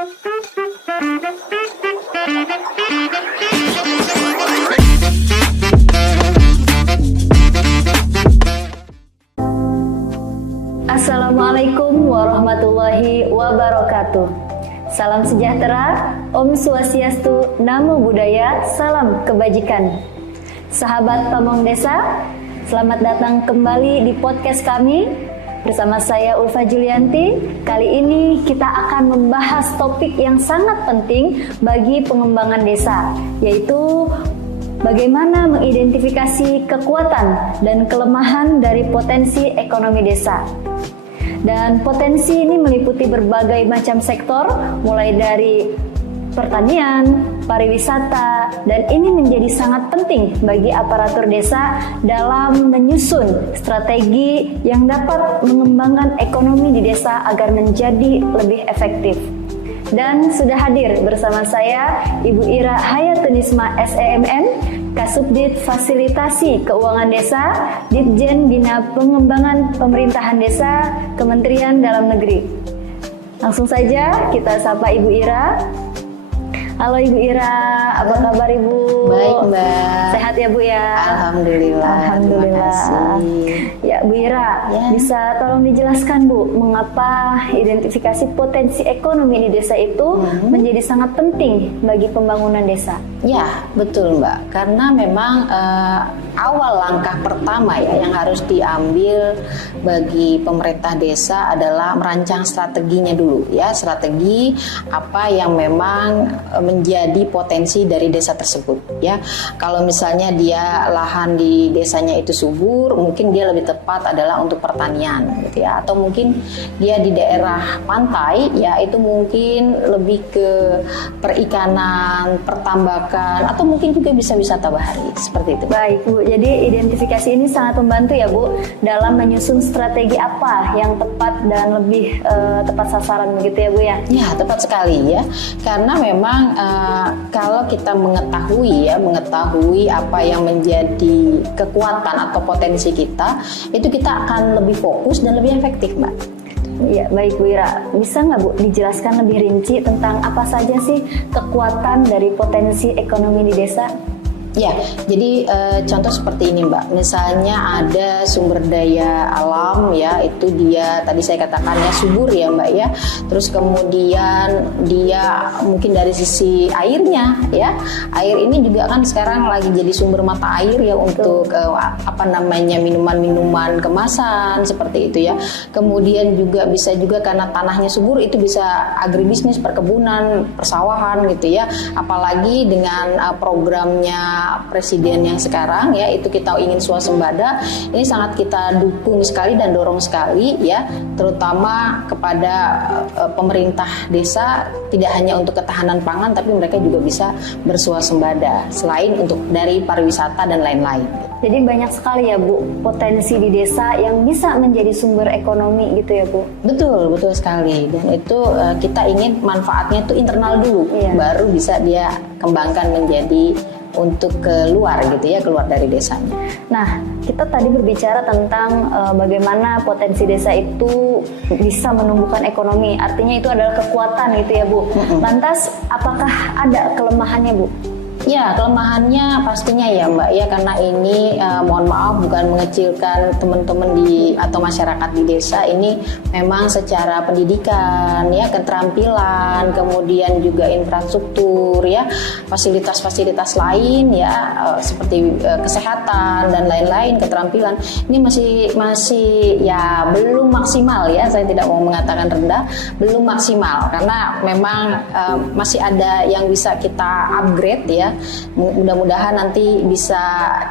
Assalamualaikum warahmatullahi wabarakatuh. Salam sejahtera, Om Swastiastu, Namo Buddhaya, salam kebajikan. Sahabat Pamong Desa, selamat datang kembali di podcast kami. Bersama saya Ulfa Julianti. Kali ini kita akan membahas topik yang sangat penting bagi pengembangan desa, yaitu bagaimana mengidentifikasi kekuatan dan kelemahan dari potensi ekonomi desa. Dan potensi ini meliputi berbagai macam sektor, mulai dari pertanian, pariwisata, dan ini menjadi sangat penting bagi aparatur desa dalam menyusun strategi yang dapat mengembangkan ekonomi di desa agar menjadi lebih efektif. Dan sudah hadir bersama saya Ibu Ira Hayatunisma SEMM, Kasubdit Fasilitasi Keuangan Desa, Ditjen Bina Pengembangan Pemerintahan Desa, Kementerian Dalam Negeri. Langsung saja kita sapa Ibu Ira. Halo Ibu Ira, apa kabar Ibu? Baik Mbak. Sehat ya Bu ya? Alhamdulillah. Alhamdulillah. Ya Bu Ira, bisa tolong dijelaskan Bu, mengapa identifikasi potensi ekonomi di desa itu menjadi sangat penting bagi pembangunan desa? Ya betul Mbak, karena memang awal langkah pertama ya yang harus diambil bagi pemerintah desa adalah merancang strateginya dulu ya, strategi apa yang memang menjadi potensi dari desa tersebut ya. Kalau misalnya dia lahan di desanya itu subur, mungkin dia lebih tepat adalah untuk pertanian gitu ya, atau mungkin dia di daerah pantai ya, itu mungkin lebih ke perikanan, pertambakan, atau mungkin juga bisa wisata bahari seperti itu. Baik Bu, jadi identifikasi ini sangat membantu ya Bu dalam menyusun strategi apa yang tepat dan lebih tepat sasaran begitu ya Bu ya? Ya tepat sekali ya, karena memang kalau kita mengetahui apa yang menjadi kekuatan atau potensi kita, itu kita akan lebih fokus dan lebih efektif Mbak. Ya baik Bu Ira, bisa nggak Bu dijelaskan lebih rinci tentang apa saja sih kekuatan dari potensi ekonomi di desa? Ya, jadi contoh seperti ini Mbak, misalnya ada sumber daya alam ya, itu dia tadi saya katakan ya subur ya Mbak ya, terus kemudian dia mungkin dari sisi airnya ya, air ini juga kan sekarang lagi jadi sumber mata air ya untuk minuman-minuman kemasan seperti itu ya, kemudian juga bisa juga karena tanahnya subur itu bisa agribisnis, perkebunan, persawahan gitu ya, apalagi dengan programnya Presiden yang sekarang ya, itu kita ingin swasembada, ini sangat kita dukung sekali dan dorong sekali ya, terutama kepada pemerintah desa, tidak hanya untuk ketahanan pangan tapi mereka juga bisa berswasembada selain untuk dari pariwisata dan lain-lain. Jadi banyak sekali ya Bu potensi di desa yang bisa menjadi sumber ekonomi gitu ya Bu? Betul sekali, dan itu kita ingin manfaatnya itu internal dulu, baru bisa dia kembangkan menjadi untuk keluar gitu ya, keluar dari desanya. Nah, kita tadi berbicara tentang bagaimana potensi desa itu bisa menumbuhkan ekonomi. Artinya itu adalah kekuatan gitu ya Bu. Lantas apakah ada kelemahannya Bu? Ya, kelemahannya pastinya ya Mbak ya, karena ini mohon maaf bukan mengecilkan teman-teman di atau masyarakat di desa, ini memang secara pendidikan ya, keterampilan, kemudian juga infrastruktur ya, fasilitas-fasilitas lain ya, seperti kesehatan dan lain-lain, keterampilan ini masih ya belum maksimal ya, saya tidak mau mengatakan rendah, belum maksimal karena memang masih ada yang bisa kita upgrade ya. Mudah-mudahan nanti bisa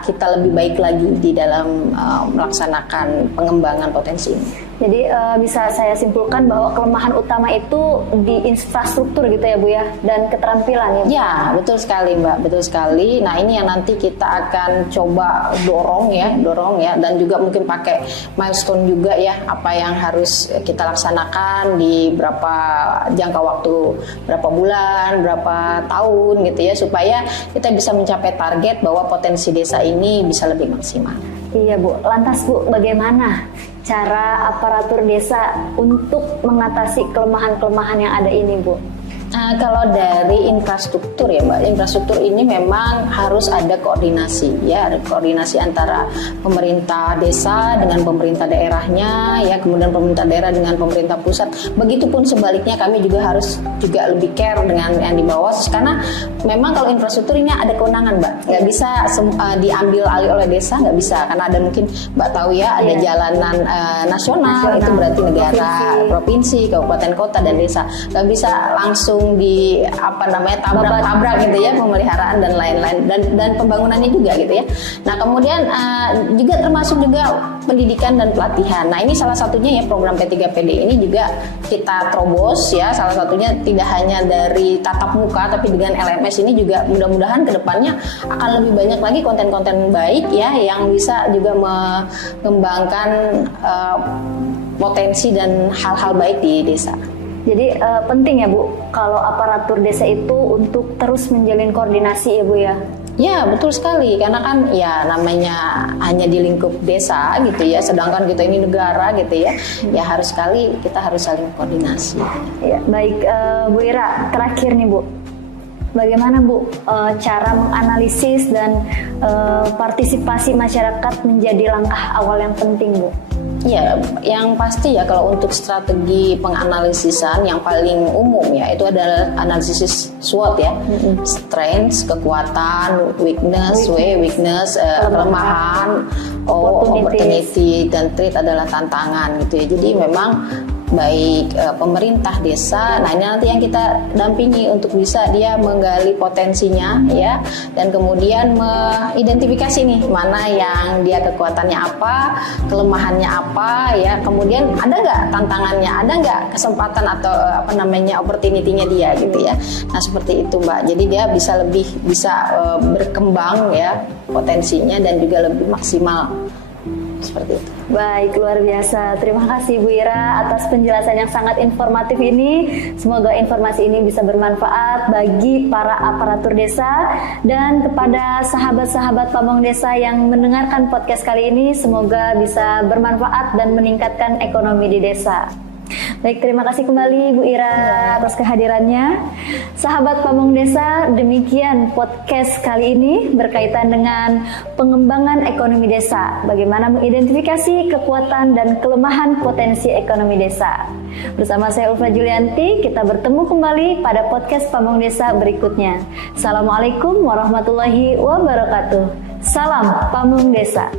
kita lebih baik lagi di dalam melaksanakan pengembangan potensi ini. Jadi bisa saya simpulkan bahwa kelemahan utama itu di infrastruktur gitu ya Bu ya, dan keterampilan ya Bu? Ya betul sekali Mbak, betul sekali. Nah ini yang nanti kita akan coba dorong ya, dan juga mungkin pakai milestone juga ya, apa yang harus kita laksanakan di berapa jangka waktu, berapa bulan, berapa tahun gitu ya, supaya kita bisa mencapai target bahwa potensi desa ini bisa lebih maksimal. Iya Bu, lantas Bu bagaimana cara aparatur desa untuk mengatasi kelemahan-kelemahan yang ada ini Bu? Kalau dari infrastruktur ya Mbak, infrastruktur ini memang harus ada koordinasi ya, ada koordinasi antara pemerintah desa dengan pemerintah daerahnya ya, kemudian pemerintah daerah dengan pemerintah pusat. Begitupun sebaliknya kami juga harus juga lebih care dengan yang di bawah, karena memang kalau infrastruktur ini ada kewenangan Mbak, nggak bisa diambil alih oleh desa, nggak bisa, karena ada mungkin Mbak tahu ya ada jalanan nasional, itu berarti negara, provinsi, kabupaten, kota dan desa, nggak bisa langsung di tabrak gitu ya, pemeliharaan dan lain-lain, dan pembangunannya juga gitu ya. Nah kemudian juga termasuk juga pendidikan dan pelatihan. Nah ini salah satunya ya, program P3PD ini juga kita terobos ya, salah satunya tidak hanya dari tatap muka tapi dengan LMS ini juga mudah-mudahan kedepannya akan lebih banyak lagi konten-konten baik ya yang bisa juga mengembangkan potensi dan hal-hal baik di desa. Jadi penting ya Bu, kalau aparatur desa itu untuk terus menjalin koordinasi ya Bu ya? Ya betul sekali, karena kan ya namanya hanya di lingkup desa gitu ya, sedangkan kita ini negara gitu ya, ya harus sekali kita harus saling koordinasi. Ya, baik Bu Ira, terakhir nih Bu, bagaimana Bu cara menganalisis dan partisipasi masyarakat menjadi langkah awal yang penting Bu? Ya, yang pasti ya kalau untuk strategi penganalisisan yang paling umum ya itu adalah analisis SWOT ya, strengths, kekuatan, weakness, kelemahan, opportunity dan threat adalah tantangan gitu ya. Jadi memang baik pemerintah desa, nah ini nanti yang kita dampingi untuk bisa dia menggali potensinya ya, dan kemudian mengidentifikasi nih mana yang dia kekuatannya apa, kelemahannya apa ya, kemudian ada nggak tantangannya, ada nggak kesempatan atau opportunity-nya dia gitu ya. Nah seperti itu Mbak, jadi dia bisa berkembang ya potensinya dan juga lebih maksimal. Seperti itu. Baik, luar biasa. Terima kasih Bu Ira atas penjelasan yang sangat informatif ini. Semoga informasi ini bisa bermanfaat bagi para aparatur desa dan kepada sahabat-sahabat pamong desa yang mendengarkan podcast kali ini. Semoga bisa bermanfaat dan meningkatkan ekonomi di desa. Baik, terima kasih kembali Bu Ira atas kehadirannya. Sahabat Pamong Desa, demikian podcast kali ini berkaitan dengan pengembangan ekonomi desa. Bagaimana mengidentifikasi kekuatan dan kelemahan potensi ekonomi desa. Bersama saya Ulfa Julianti, kita bertemu kembali pada podcast Pamong Desa berikutnya. Assalamualaikum warahmatullahi wabarakatuh. Salam Pamong Desa.